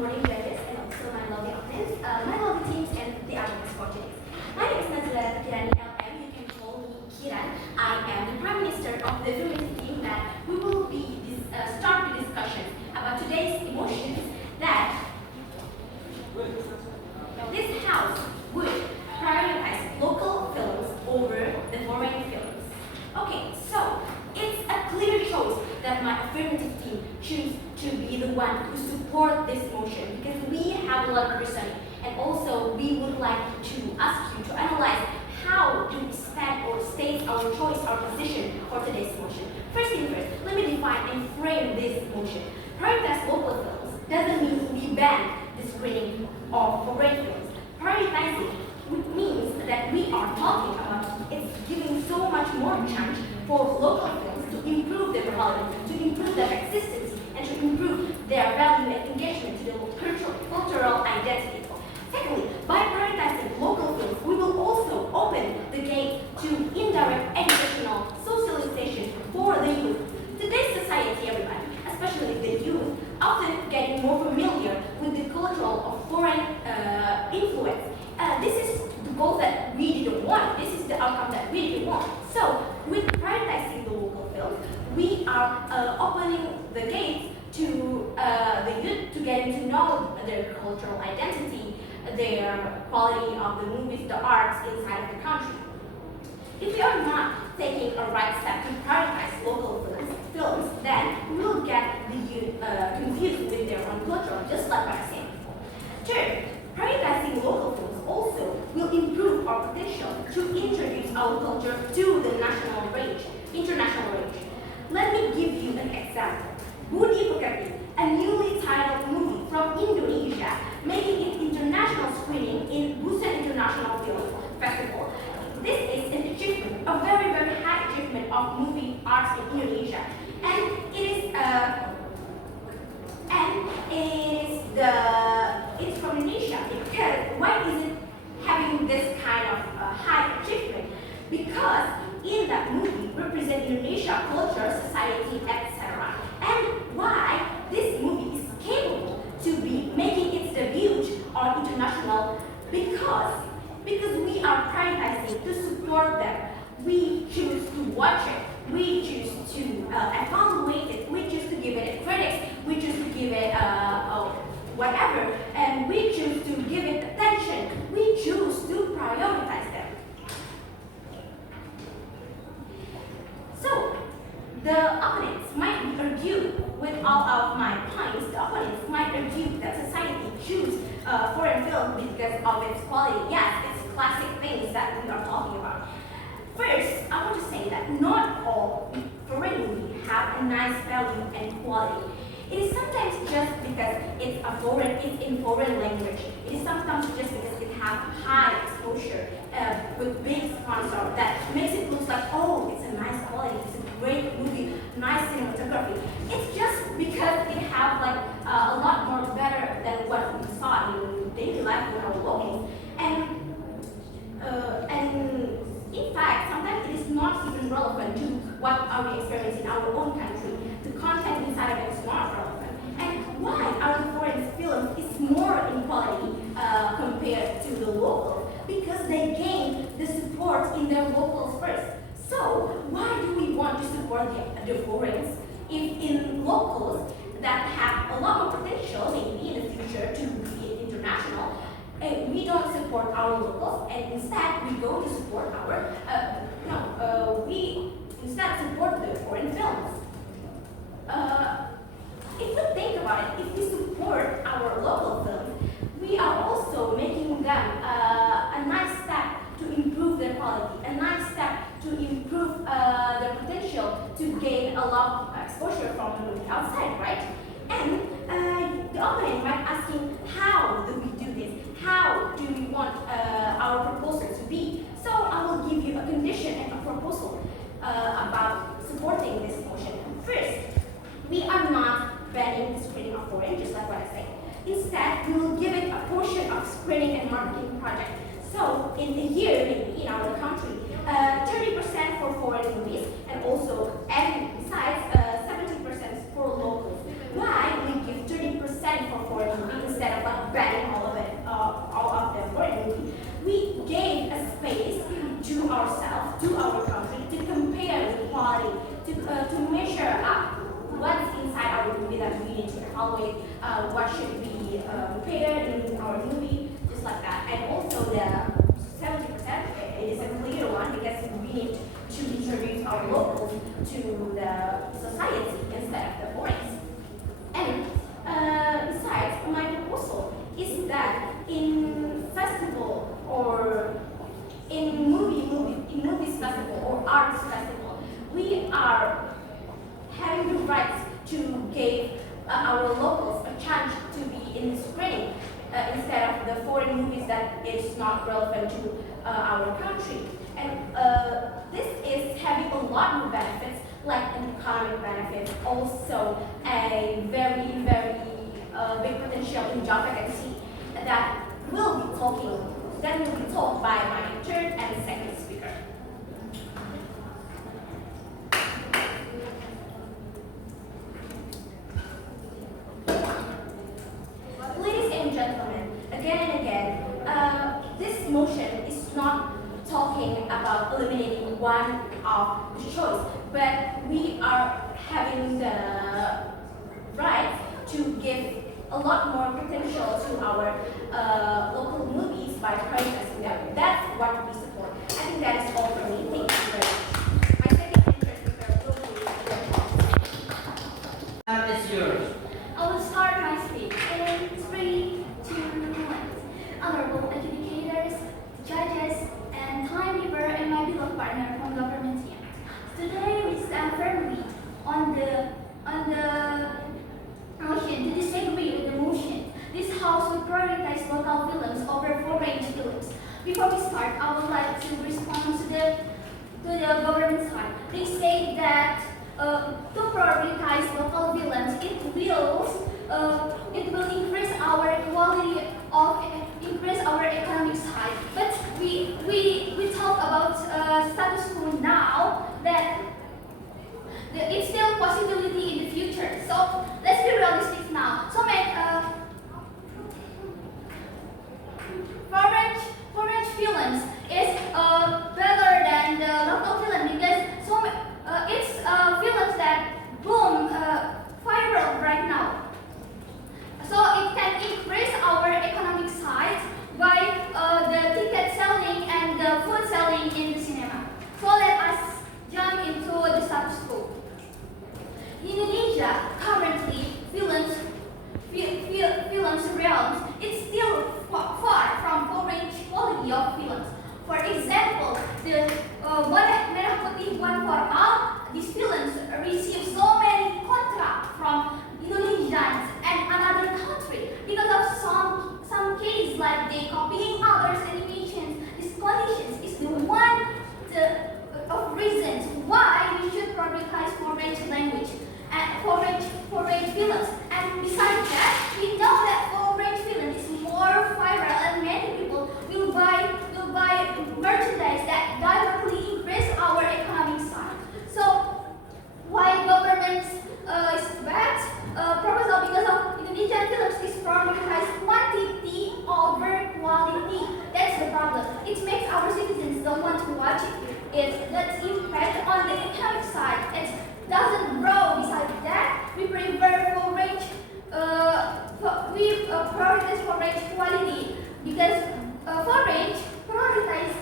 morning, judges, and also my lovely audience, my lovely teams, and the audience for today. My name is Nazila Kirani LM. You can call me Kiran. I am the Prime Minister of the Feminism team that we will be start the discussion about today's emotions that this house would prioritize local films over the foreign films. Okay, so it's a clear choice that my affirmative team choose to be the one who support this motion because we have a lot of research, and also we would like to ask you to analyze how do we stand or state our choice, our position for today's motion. First thing first, let me define and frame this motion. Prioritize local films doesn't mean we ban the screening of foreign films. Prioritizing means that we are talking about it's giving so much more chance for local films to improve their quality, to improve their existence, and to improve their value and engagement to the cultural identity. Secondly, by prioritizing local films, we will also open the gate to indirect educational socialization for the youth. Today's society, everybody, especially the youth, often getting more familiar with the cultural or foreign influence. This is the goal that we didn't want. This is the outcome that we didn't want. So, with prioritizing the local films, we are opening the gates to the youth to getting to know their cultural identity, their quality of the movies, the arts inside of the country. If we are not taking a right step to prioritize local films, then we will get the youth confused with their own culture, just like what I said before. Third, prioritizing local films also will improve our potential to introduce our culture to the international range. Let me give you an example. Budi Pekerti, a newly titled movie from Indonesia, making its international screening in Busan International Film Festival. This is an achievement, a very, very high achievement of movie arts in Indonesia. And it's from Indonesia because why is it having this kind of high achievement? Because in that movie represent Indonesia culture, society, etc. And why this movie is capable to be making its debut on international? Because we are prioritizing to support them. We choose to watch it. We choose to evaluate it. We choose to give it critics. We choose to give it whatever, and we choose to give it attention. We choose to prioritize them. So, the opponents might argue with all of my points. The opponents might argue that society choose foreign film because of its quality. Yes, it's classic things that we are talking about. First, I want to say that not all foreign movies have a nice value and quality. It is sometimes just because it's in foreign language. It is sometimes just because it has high exposure with big sponsor that makes it look like, oh, it's a nice quality, it's a great movie, nice cinematography. It's just because it has like a lot more better than what we saw in daily life with our belongings. And in fact, sometimes it is not even relevant to what are we experiencing in our own country. The content inside of it is not relevant. And why our foreign films is more in quality compared to the local? Because they gain the support in their locals first. So why do we want to support the foreigners if in locals that have a lot more potential maybe in the future to be international? We don't support our locals, and instead we go to support we instead support the foreign films. If we think about it, if we support our local films, we are also making them a nice step to improve their quality, a nice step to improve their potential to gain a lot of exposure from the movie outside, right? And the opponent might asking, how do we do this? How do we want our proposal to be? So I will give you a condition and a proposal about supporting this motion. First, we are not banning the screening of foreign, just like what I said. Instead, we will give it a portion of screening and marketing project. So in a year, maybe in our country, 30% for foreign movies, and besides 70% for locals. Why we give 30% for foreign movies to measure up what's inside our movie that we need to evaluate what should be prepared in our movie, just like that. And also the 70% is a clear one because we need to introduce our locals to the society instead of the foreigners. And besides, my proposal is that in festival or in movies festival or arts festival, we are having the right to give our locals a chance to be in the screening instead of the foreign movies that is not relevant to our country. And this is having a lot more benefits, like an economic benefit, also a very big potential in job vacancy that will be told by my third and second speaker. Ladies and gentlemen, again and again, this motion is not talking about eliminating one of the choice, but we are having the right to give a lot more potential to our local movies by prioritizing them. That's what we support. I think that is all for me. Thank you very much. My second speaker will be It's yours. I will start my speech in 3, 2, 1. Honorable educators, judges, and time giver, and my beloved partner from government team. Today we stand firmly on the motion to disagree with the motion. This House will prioritize local films over foreign films. Before we start, I would like to respond to the government side. They say that to prioritize local films, it will increase our quality of increase our economic side. But we talk about status quo now that it's still a possibility in the future. So let's be realistic now. So foreign films is better than the local film because it's films that boom viral right now. So it can increase our economic side by the ticket selling and the food selling in the cinema. So let us jump into the status quo. In Indonesia, currently films realms, it's still far from foreign quality of films. For example, the Merah Putih One for All, these films receive so many contracts from Indonesians and another country because of some case like they copying others animations. These conditions is the one of reasons why we should prioritize foreign language and foreign films. And besides that, we know that foreign film is more viral and many people will buy merchandise that directly increase our economic side. So why government is bad? Proposal because of Indonesian films is prioritize quantity over quality. That's the problem. It makes our citizens don't want to watch it. That's impact on the economic side. It doesn't grow. Besides that, we prefer prioritize foreign quality because foreign prioritize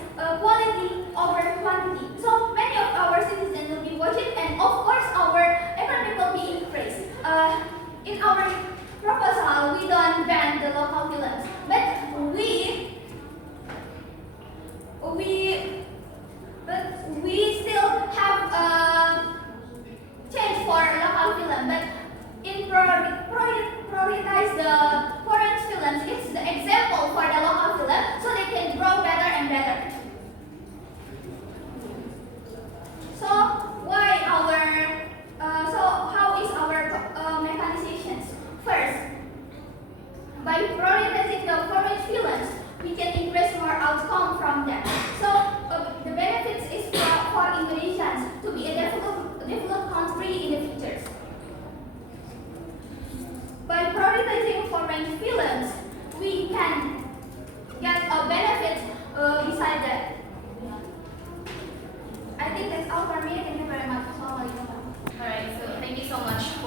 quality over quantity. So many of our citizens will be watching, and of course our economy will be increased. In our proposal, we don't ban the local films, but we still have change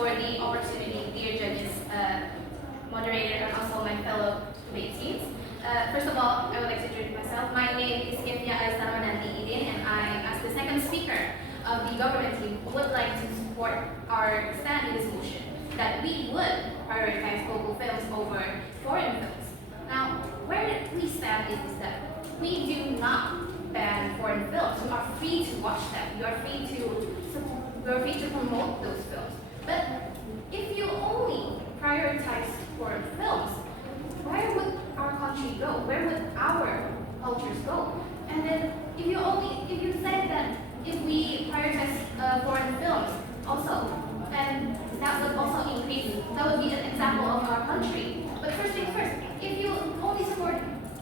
for the opportunity, dear judges, moderator, and also my fellow debate teams. First of all, I would like to introduce myself. My name is and I, as the second speaker of the government team, would like to support our stand in this motion that we would prioritize local films over foreign films. Now, where we stand is that we do not ban foreign films. You are free to watch them. You are free to promote those films. But if you only prioritize foreign films, where would our country go? Where would our cultures go? And then if you said that if we prioritize foreign films also, and that would also increase, that would be an example of our country. But first things first, if you only support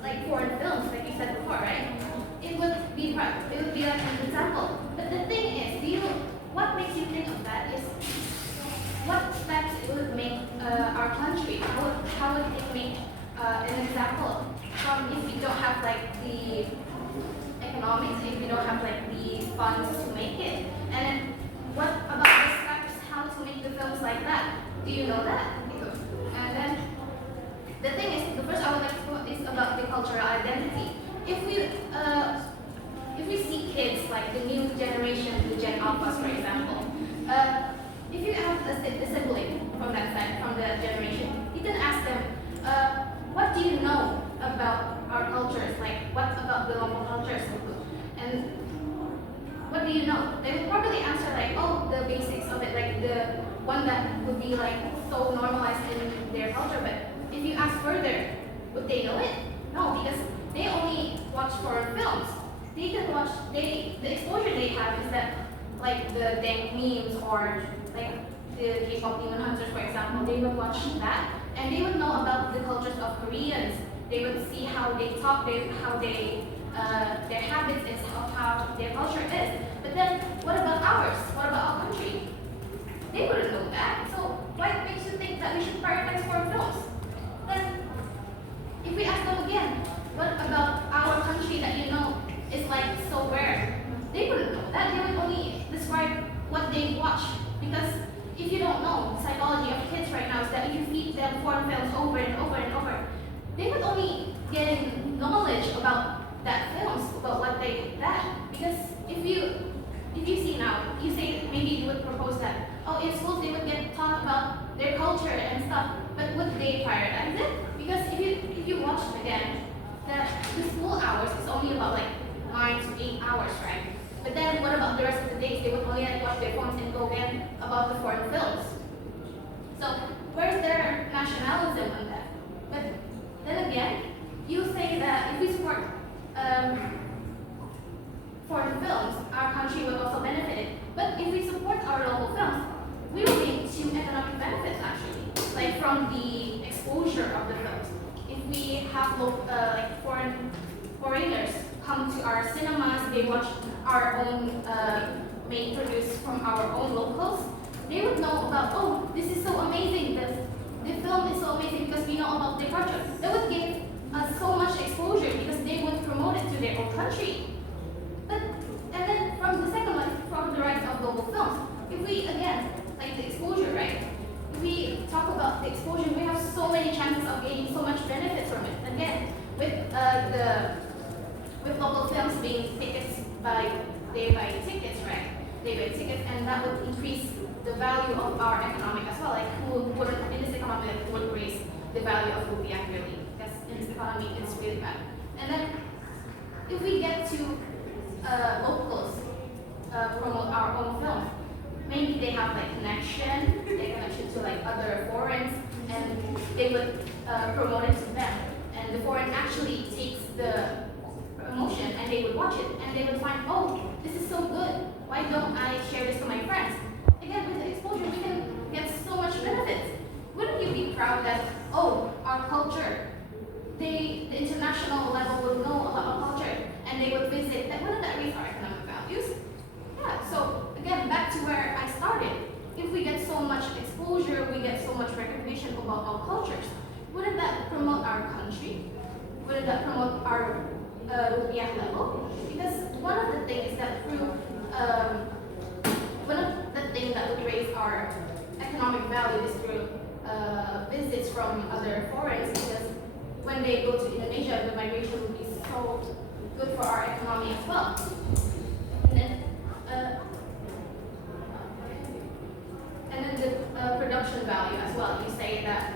like foreign films, like you said before, right? It would be like an example. But the thing is, what makes you think of that is what steps it would make our country? How would it make an example from if we don't have like the economics, if we don't have like the funds to make it? And then what about the steps how to make the films like that? Do you know that? And then the thing is, the first I would like to talk is about the cultural identity. If we see kids like the new generation, the Gen Alphas, for example, if you have a sibling from that side, from the generation, you can ask them, what do you know about our cultures? Like, what about the local cultures? And what do you know? They would probably answer like, oh, the basics of it, like the one that would be like so normalized in their culture. But if you ask further, would they know it? No, because they only watch foreign films. They can watch, the exposure they have is that like the dank memes or like the K-pop demon hunters, for example, they would watch that and they would know about the cultures of Koreans. They would see how they talk, their habits is of how their culture is. But then, what about ours? What about our country? They wouldn't know that. So what makes you think that we should prioritize foreign films? Then, if we ask them again, what about our country that you know is like so rare? They wouldn't know that. They would only describe what they watch. Because if you don't know, the psychology of kids right now is that if you feed them foreign films over and over and over, they would only get knowledge about that films, about what they that. Because if you see now, you say maybe you would propose that, oh, in schools they would get taught about their culture and stuff, but would they prioritize it? Because if you watch it again, that the school hours is only about like 9 to 8 hours, right? But then what about the rest of the days? They would only like watch their phones and go in about the foreign films. So where's their nationalism on that? But then again, you say that if we support foreign films, our country will also benefit it. But if we support our local films, we will gain 2 economic benefits actually, like from the exposure of the films. If we have like foreigners come to our cinemas, they watch our own made produced from our own locals, they would know about, oh, this is so amazing, the film is so amazing because we know about their culture. That would give us so much exposure because they would promote it to their own country. And then from the second one, from the rise of local films, if we again, like the exposure, right? If we talk about the exposure, we have so many chances of gaining so much benefits from it. Again, with local films being tickets they buy tickets, right? They buy tickets, and that would increase the value of our economic as well. Like in this economy, who would raise the value of rupiah really? Because in this economy, it's really bad. And then if we get to locals promote our own films, maybe they have like connection to like other foreigners, and they would promote it to them. And the foreign actually takes the promotion and they would watch it and they would find, oh, this is so good. Why don't I share this to my friends? Again, with the exposure, we can get so much benefits. Wouldn't you be proud that, oh, our culture, the international level would know about our culture and they would visit, wouldn't that raise our economic values? Yeah, so again, back to where I started. If we get so much exposure, we get so much recognition about our cultures, wouldn't that promote our country? Wouldn't that promote our rupiah level? Because one of the things that would raise our economic value is through visits from other foreigners, because when they go to Indonesia, the migration will be so good for our economy as well. And then the production value as well. You say that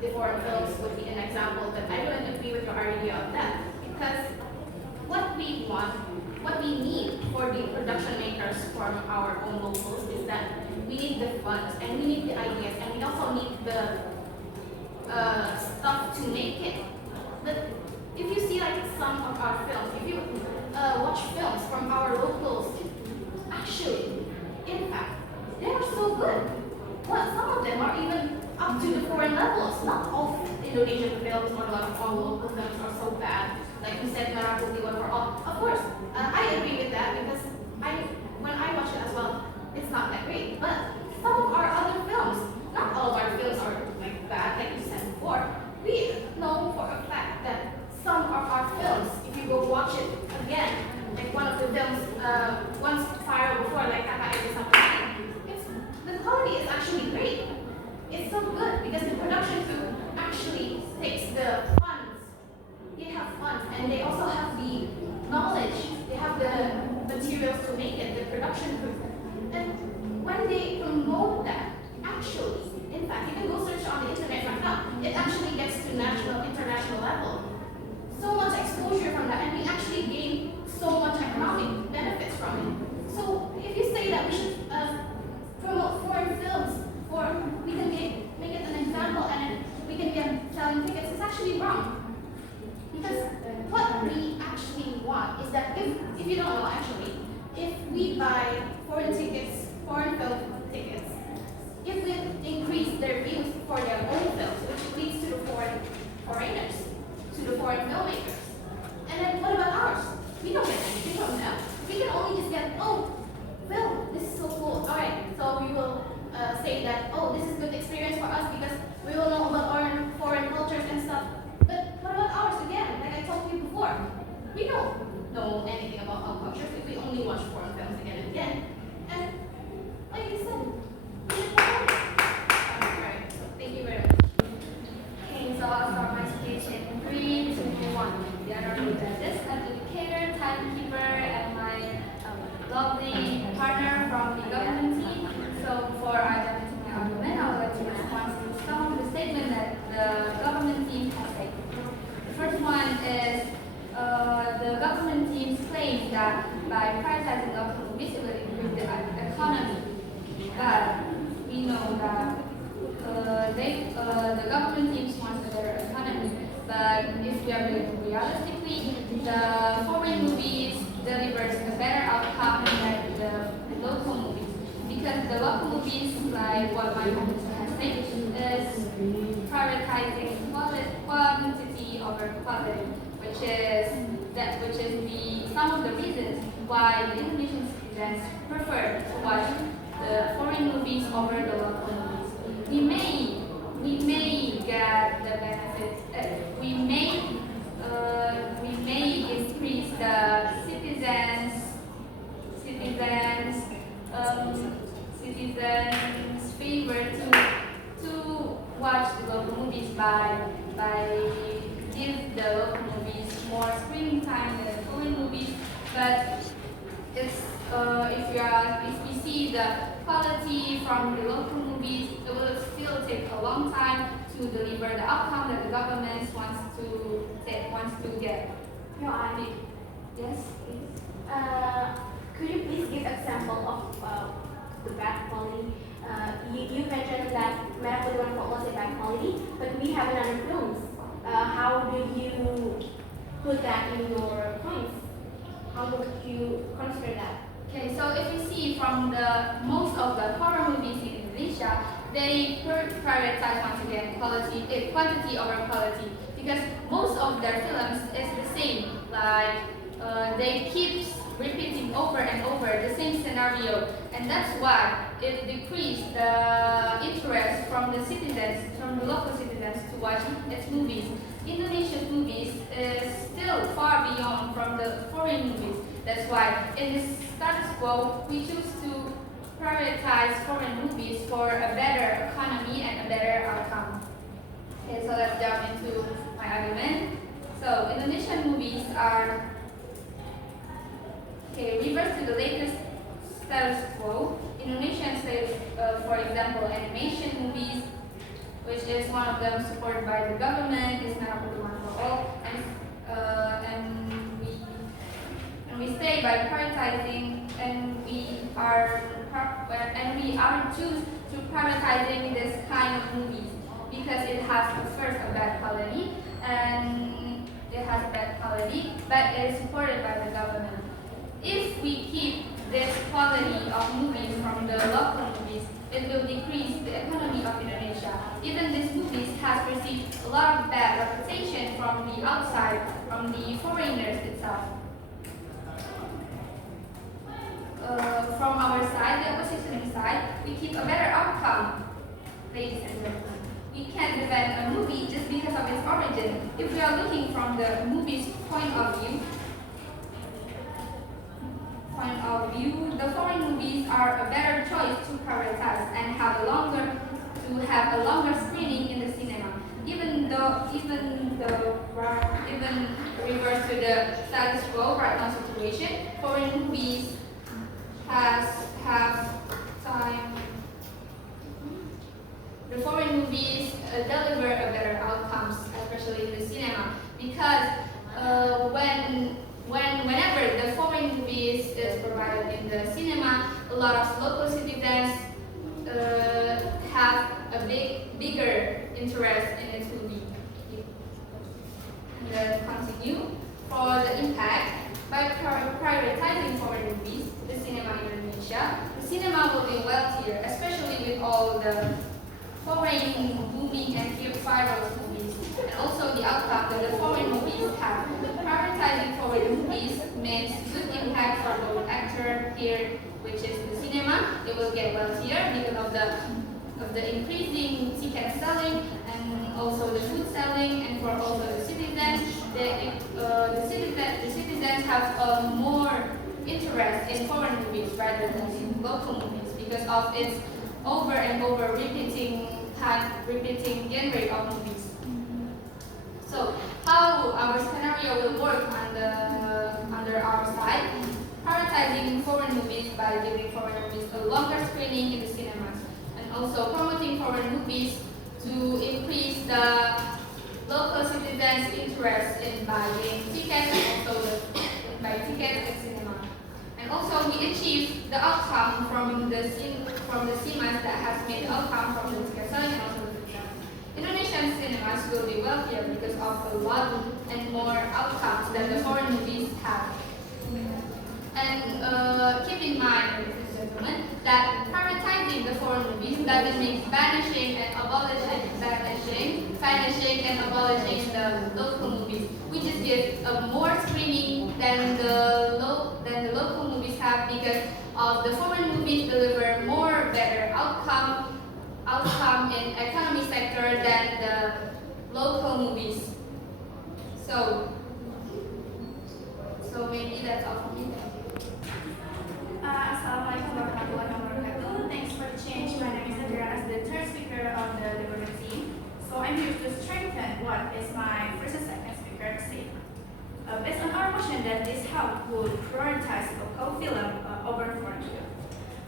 the foreign films would be an example, but I don't agree with your idea of that, because what we want, what we need for the production makers from our own locals is that we need the funds and we need the ideas and we also need the stuff to make it. But if you see like some of our films, if you watch films from our locals, actually, in fact, they are so good. Well, some of them are even up to the foreign levels. Not all Indonesian films or like all local films are so bad. Like you said, Merah Putih One for All. Of course, I agree with that because when I watch it as well, it's not that great. But some of our other films, not all of our films are like bad, like you said before. We know for a fact that some of our films, if you go watch it again, like one of the films once viral before, like Kakak Itu Sampai, the quality is actually great. It's so good because the production crew actually takes the funds. They have funds and they also have the knowledge. They have the materials to make it, the production crew. And when they promote that, actually, in fact, you can go search on the internet right now, it actually gets to national, international level. So much exposure from that, and we actually gain so much economic benefits from it. So if you say that we should promote foreign films, or we can make it an example and we can get selling tickets, it's actually wrong. Because what we actually want is that if you don't know actually, if we buy foreign tickets, foreign film tickets, if we increase their views for their own films, which leads to the foreigners, to the foreign filmmakers. And then what about ours? We don't get anything from them. We can only just get, oh, film, this is so cool. Alright, so we will say that, oh, this is good experience for us because we will know about our foreign cultures and stuff. But what about ours again? Like I told you before, we don't know anything about our cultures if we only watch foreign films again and again. And like you said, alright, so thank you very much. Okay, so I'll start my speech in 3, 2, 1. The honorable judges, an educator, timekeeper, and my lovely partner from the government team. So before I jump into my argument, I would like to respond to some of the statements that the government team has taken. The first one is the government team's claim that by prioritizing local movies, it will improve the economy. But we know that the government teams wants a better economy. But if we are looking realistically, the foreign movies delivers a better outcome than the local movies. Because the local movies, like what my professor has said, is prioritizing quantity over quality, which is some of the reasons why the Indonesian citizens prefer to watch the foreign movies over the local movies. We may get the benefits. We may increase the citizens' favor to watch the local movies by give the local movies more screening time than foreign movies. But if we see the quality from the local movies, it will still take a long time to deliver the outcome that the government wants to get. Yes, please. Could you please give example of the bad quality? You mentioned that Merah Putih One for All was a bad quality, but we have another films. How do you put that in your points? How would you consider that? Okay, so if you see from the most of the horror movies in Indonesia, they prioritize once again quantity over quality, because most of their films is the same. Like they keep repeating over and over the same scenario, and that's why it decreased the interest from the citizens, from the local citizens, to watch its movies. Indonesian movies is still far beyond from the foreign movies. That's why in the status quo we choose to prioritize foreign movies for a better economy and a better outcome. Okay, so let's jump into my argument. So Indonesian movies are reverse to the latest status quo. Indonesian states, for example, animation movies, which is one of them supported by the government, is now one for all, and we stay by prioritizing, and we are choose to prioritizing this kind of movies because it has first a bad quality, but it is supported by the government. If we keep this quality of movies from the local movies, it will decrease the economy of Indonesia. Even these movies has received a lot of bad reputation from the outside, from the foreigners itself. From our side, the opposition side, we keep a better outcome, ladies and gentlemen. We can't defend a movie just because of its origin. If we are looking from the movie's point of view, the foreign movies are a better choice to prioritize and have a longer screening in the cinema. Even reverse to the status quo right now situation, foreign movies have time. The foreign movies deliver a better outcomes, especially in the cinema, because whenever the foreign movies is provided in the cinema, a lot of local citizens have a bigger interest in its movie. And then continue. For the impact, by prioritizing foreign movies, the cinema in Indonesia, the cinema will be wealthier, especially with all the foreign booming and viral movies, and also the outcome that the foreign movies have. Prioritizing foreign movies means good impact for the actor here, which is the cinema. It will get wealthier because of the increasing ticket selling and also the food selling, and for also the citizens, the citizens have more interest in foreign movies rather than in local movies because of its over and over repeating genre of movies. So how our scenario will work under our side? Prioritizing foreign movies by giving foreign movies a longer screening in the cinemas, and also promoting foreign movies to increase the local citizens' interest in buying tickets and also buying tickets at cinema. And also we achieve the outcome from the cinemas that has made the outcome from the ticket selling and also the food selling. Indonesian cinemas will be wealthier because of a lot and more outcomes that the foreign movies have. And keep in mind, ladies and gentlemen, that prioritizing the foreign movies doesn't mean banishing and abolishing the local movies. We just give a more screening than the local movies have because of the foreign movies deliver more better outcome in economy sector than the local movies. So maybe that's all from me. Assalamualaikum warahmatullahi wabarakatuh. Thanks for the change. My name is Adira as the third speaker of the development team. So I'm here to strengthen what is my first and second speaker say. Based on our motion that this House would prioritize local film over foreign film.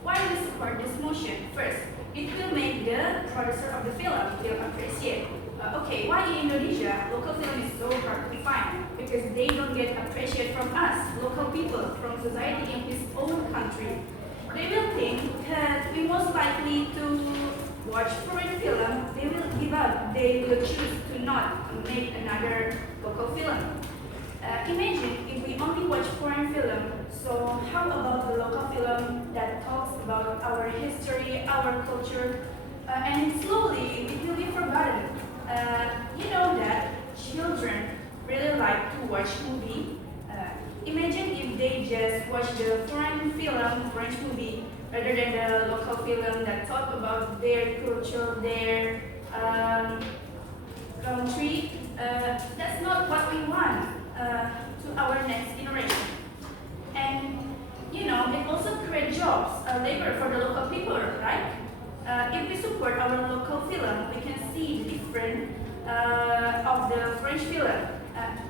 Why do we support this motion? First, it will make the producer of the film feel appreciated. Okay, why in Indonesia local film is so hard to find? Because they don't get appreciated from us, local people, from society in his own country. They will think that we most likely to watch foreign film, they will give up. They will choose to not make another local film. Imagine if we only watch foreign film, so how about the local film that talks about our history, our culture, and slowly it will be forgotten. You know that children really like to watch movie. Imagine if they just watch the foreign film, French movie, rather than the local film that talk about their culture, their country. That's not what we want to our next generation. And it also creates jobs, labor for the local people, right? If we support our local film, we can see the difference of the French film.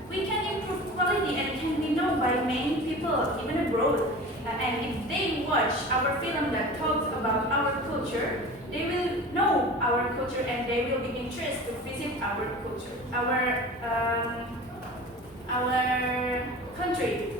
We can improve quality and can be known by many people, even abroad. And if they watch our film that talks about our culture, they will know our culture and they will be interested to visit our culture, our country.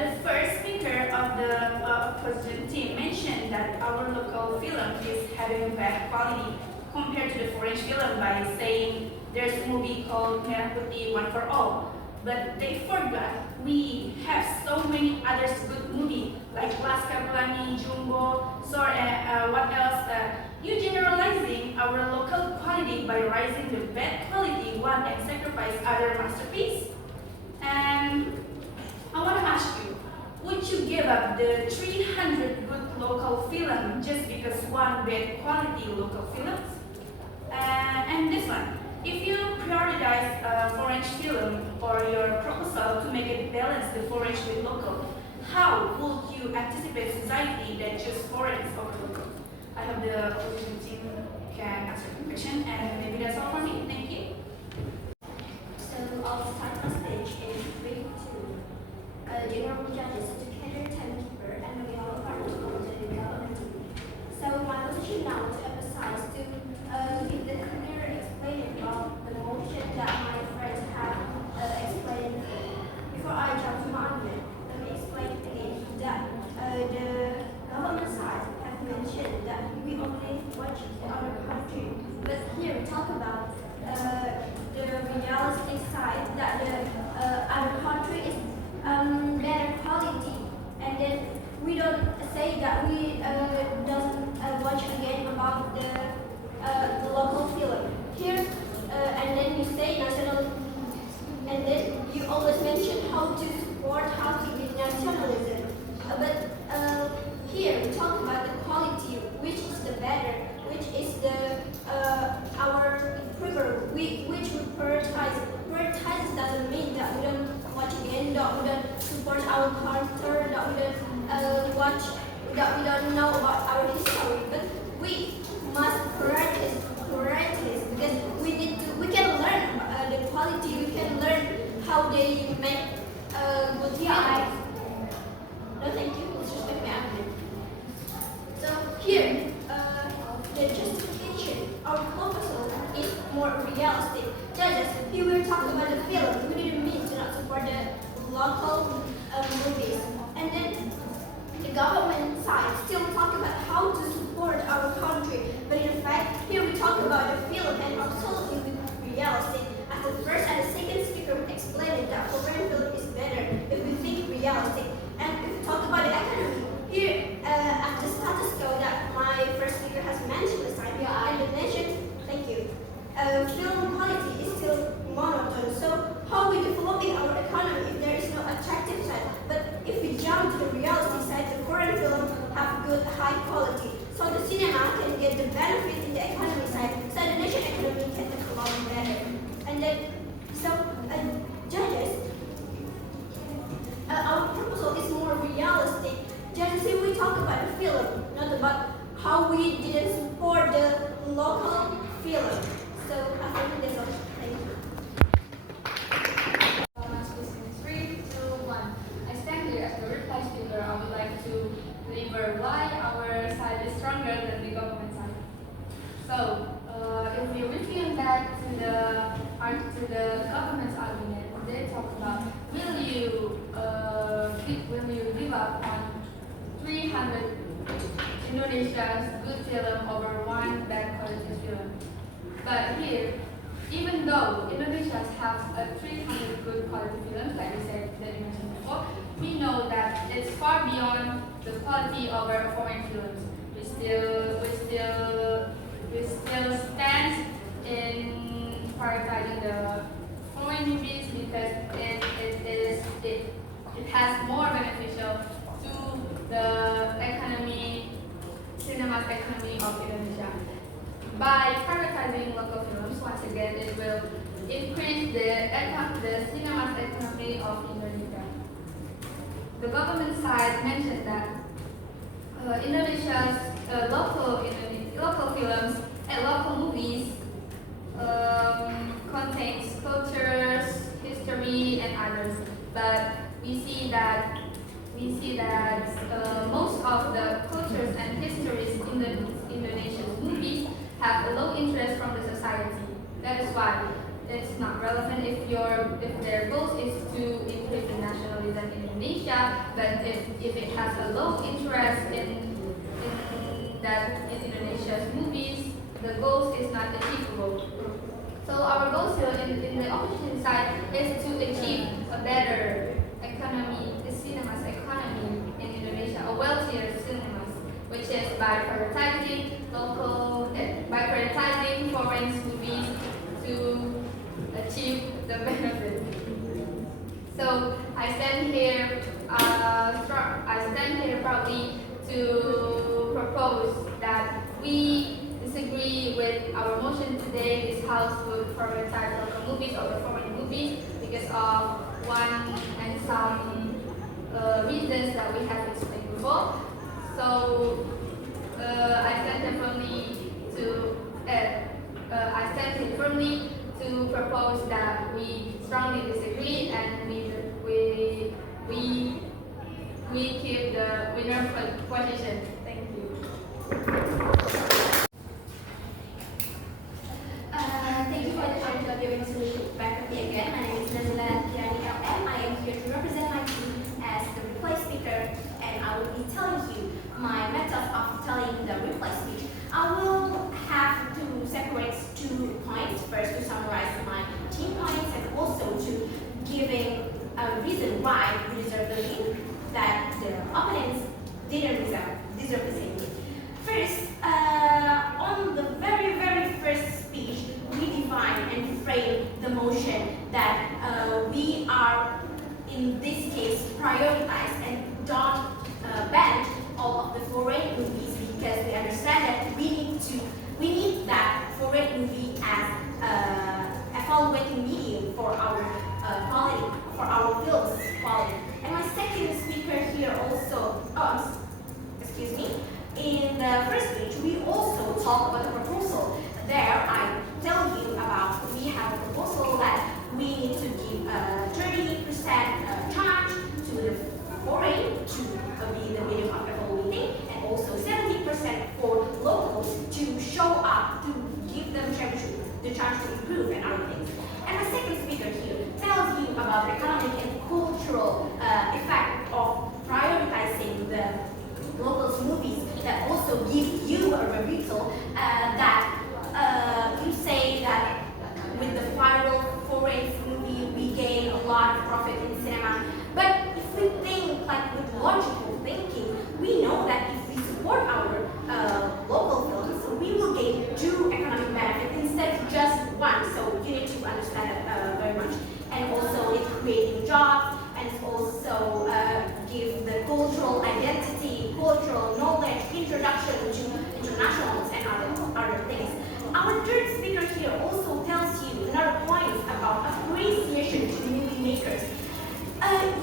The first speaker of the opposition team mentioned that our local film is having bad quality compared to the foreign film by saying there's a movie called Merah Putih One for All. But they forgot we have so many other good movies like Laskar Pelangi, Jumbo, what else? You generalizing our local quality by raising the bad quality one and sacrifice other masterpiece. And I want to ask you, would you give up the 300 good local film just because one bad quality local films? And this one, if you prioritize foreign film or your proposal to make it balance the foreign with local, how would you anticipate society that choose foreign over local? I hope the opposition team can answer the question, and maybe that's all for me. Thank you. So I'll start my speech in 3, 2. Dear honorable judges, educator, timekeeper, and the other partners of the government. So my position now to emphasize to give the clear explaining of the motion that my friends have explained. Before I jump to my argument, let me explain again that the government side have mentioned that we only watch the other country, but here we talk about the realistic side that the other country is better quality, and then we don't say that we don't watch again about the local film here, and then you say national, and then you always mention how to support, how to be nationalism, but here we talk about the quality, which is the better, which is the our prefer, which we prioritize. Prioritize doesn't mean that we don't watch again, that we don't support our culture, that we don't watch, that we don't know about our history, but we must prioritize because we can learn the quality, we can learn how they make good film. No, thank you. Let's just make my argument. So here, the justification of proposal is more realistic. Judges, here we're talking about the film. We didn't mean to not support the local movies. And then the government side still talk about how to support our country. But in fact, here we talk about the film and absolutely realistic. As the first and the second speaker explained that foreign film is better if we think realistic. And if we talk about the economy, here at the status quo that my first speaker has mentioned this time, and the nation, thank you, film quality is still monotone. So how we developing our economy if there is no attractive side? But if we jump to the reality side, the foreign film have good high quality. So the cinema can get the benefit in the economy side, so the nation economy can develop better. And then, so judges, our proposal is more realistic. Just see, we talk about the film, not about how we didn't support the local film. So I think that's all. Thank you. Three, two, one. I stand here as the reply speaker. I would like to deliver why our side is stronger than the government side. So, if we return back to the government's argument, they talk about will you give up on 300 Indonesia's good film over one bad quality film? But here, even though Indonesia has a 300 good quality films, like we said that you mentioned before, we know that it's far beyond the quality of our foreign films. We still stand in prioritizing the foreign movies because it has more beneficial to the economy, cinema's economy of Indonesia. By prioritizing local films, once again, it will increase the the government side mentioned that Indonesia's local films and local movies contains cultures, history, and others. But we see that most of the cultures and histories in the Indonesian movies have a low interest from the society. That is why it's not relevant if their goal is to increase the nationalism in Indonesia, but if it has a low interest in Indonesia's movies, the goals is not achievable. So our goals here in the opposition side is to achieve a better economy, the cinema's economy in Indonesia, a wealthier cinemas, which is by prioritizing foreign movies to achieve the benefit. So I stand here proudly to propose that we disagree with our motion today. This House will prioritize local movies over foreign movies because of one and some reasons that we have explained before. So I stand here firmly to propose that we strongly disagree and we keep the winner position. Thank you. Thank you for the time of giving us back with me again. My name is Nazila Tiani LM. I am here to represent my team as the reply speaker, and I will be telling you my method of telling the reply speech. I will have to separate 2 points. First, to summarize my team points, and also to giving a reason why we deserve the win that the opponents didn't deserve the same win. First, on the very first speech, we define and frame the motion that we are, in this case, prioritize and don't ban all of the foreign movies, because we understand that we need that foreign movie as evaluating medium for our quality, for our film's quality. And my second speaker here also, excuse me, in the first speech, we also talk about the proposal. There, I tell you about, we have a proposal that we need to give 30% charge to the foreign to be the medium of evaluating, and also 70% for locals to show up, to give them the chance to improve and other things. And my second speaker here tells you about the economic and cultural effect of prioritizing the locals movies, that also give you a rebuttal that you say that with the viral foreign movie we gain a lot of profit in cinema. But if we think like with logical thinking, we know that if we support our local films, we will gain 2 economic benefits instead of just 1. So you need to understand that very much. And also it's creating jobs, and it's also give the cultural identity, cultural knowledge, introduction to internationals and other things. Our third speaker here also tells you another point about appreciation to movie makers.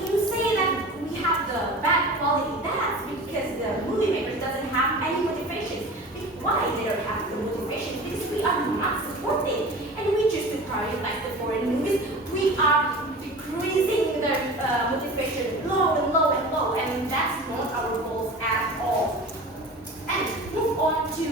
You say that we have the bad quality. That's because the movie makers doesn't have any motivation. Why they don't have the motivation? Because we are not supporting, and we just to prioritize the foreign movies. We are decreasing their motivation low and low and low, and that's not our goals at all. And move on to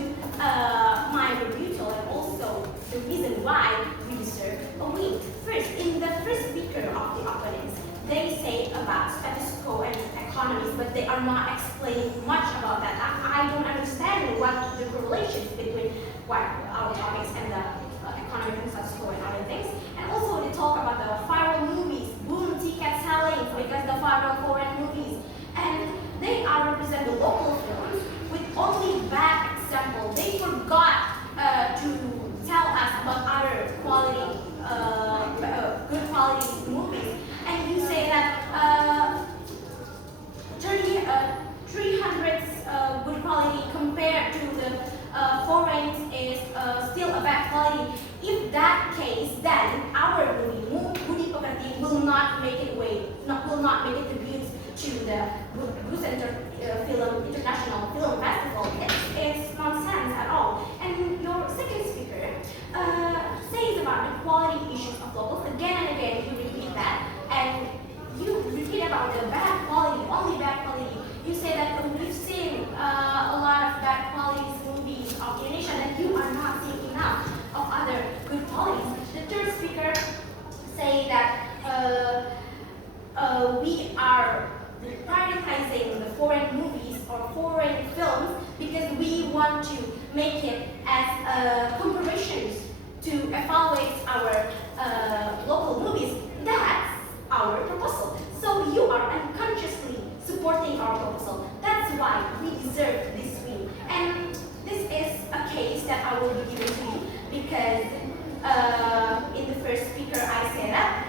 my rebuttal and also the reason why we deserve a win. First, in the first speaker of the opponents, they say about status quo and economies, but they are not explaining much about that. I don't understand what the correlations between what our topics and the economic and status quo and other things. And also they talk about the viral movies, boom ticket selling because the viral foreign movies. And they are represent the local films with only bad example. They forgot to tell us about other quality, good quality movies. And you say that 300 good quality compared to the foreign is still a bad quality. If that case, then our movie, Budi Pekerti, will not make it tribute to the make it as comparisons to evaluate our local movies. That's our proposal. So you are unconsciously supporting our proposal. That's why we deserve this win. And this is a case that I will be giving to you because in the first speaker I said that